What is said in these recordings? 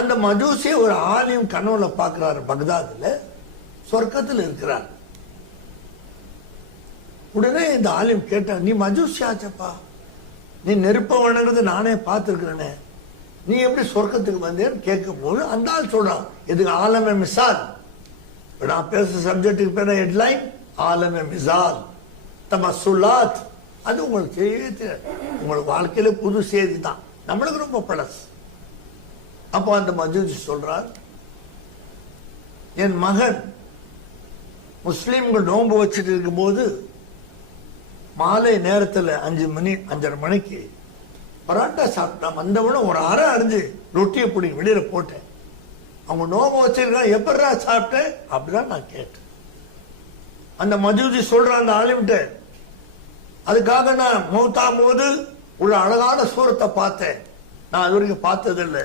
அந்த மஜூசியை ஒரு ஆலயம் கனவுல பார்க்கிறாரு, பக்தாதுல சொர்க்கத்தில் இருக்கிறார். உடனே இந்த ஆலயம் கேட்டான், நீ மஜூசி ஆச்சப்பா, நீ நெருப்ப வணங்குறது நானே பார்த்துருக்கிறேனே, நீ எப்படி சொர்க்கத்துக்கு வந்தேன்னு கேட்கும் போது அந்த ஆள் சொல்றான், இதுக்கு ஆலமே மிசால். நான் பேசுற சப்ஜெக்டுக்கு பேர் ஹெட்லைன் ஆலமே மிசால் தமசுலாத். அது உங்களுக்கு தெரியவே உங்களுக்கு வாழ்க்கையில புது செய்தி தான், நம்மளுக்கு ரொம்ப பழசு. அப்போ அந்த மஜூசி சொல்றார், என் மகன் முஸ்லீம்கள் நோன்பு வச்சுட்டு இருக்கும் போது மாலை நேரத்தில் 5 மணி 5:30 மணிக்கு பரோட்டா சாப்பிட்டான். வந்தவனும் ஒரு அரை அரிஞ்சு ரொட்டியை பிடிங்க வெளியில போட்டேன். அவங்க நோம்பு வச்சிருக்கான், எப்படா சாப்பிட்டேன் அப்படிதான் நான் கேட்டேன். அந்த மஜூசி சொல்றான் அந்த ஆலிம்கிட்ட, அதுக்காக நான் மௌத்தாம் போது உள்ள அழகான சூரத்தை பார்த்தேன், நான் அது வரைக்கும் பார்த்ததில்லை,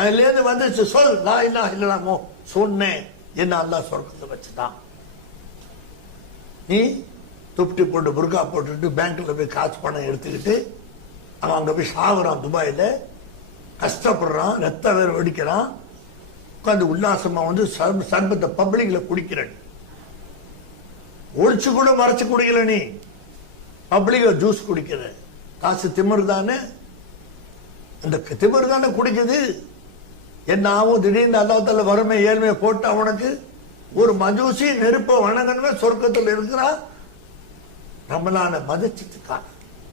அதுல இருந்து வந்துச்சு, சொல் லா இலாஹ இல்லல்லாஹ் சொன்னேன், என்ன அல்லாஹ் சொர்க்கத்தை வச்சுதான். நீ துப்டி போட்டு புர்கா போட்டுட்டு பேங்க்ல போய் காசு பணம் எடுத்துக்கிட்டு அவன் அங்க போய் சாகுறான், துபாயில கஷ்டப்படுறான், ரத்த வேற வெடிக்கிறான், உட்காந்து உல்லாசமா வந்து சர்பத்தை பப்ளிக்ல குடிக்கிறேன், ஒழிச்சு கூட மறைச்சு குடிக்கல, நீ பப்ளிக்ல ஜூஸ் குடிக்கிற, காசு திமிரு தானே, இந்த திமிரு தானே குடிக்குது. என்ன ஆகும், திடீர்னு அல்லாஹ் வறுமை ஏழ்மையை போட்டா உனக்கு. ஒரு மஜூசி நெருப்ப வணங்கணுமே சொர்க்கத்தில் இருக்கிறா, ரமலான மதிச்சதுக்காக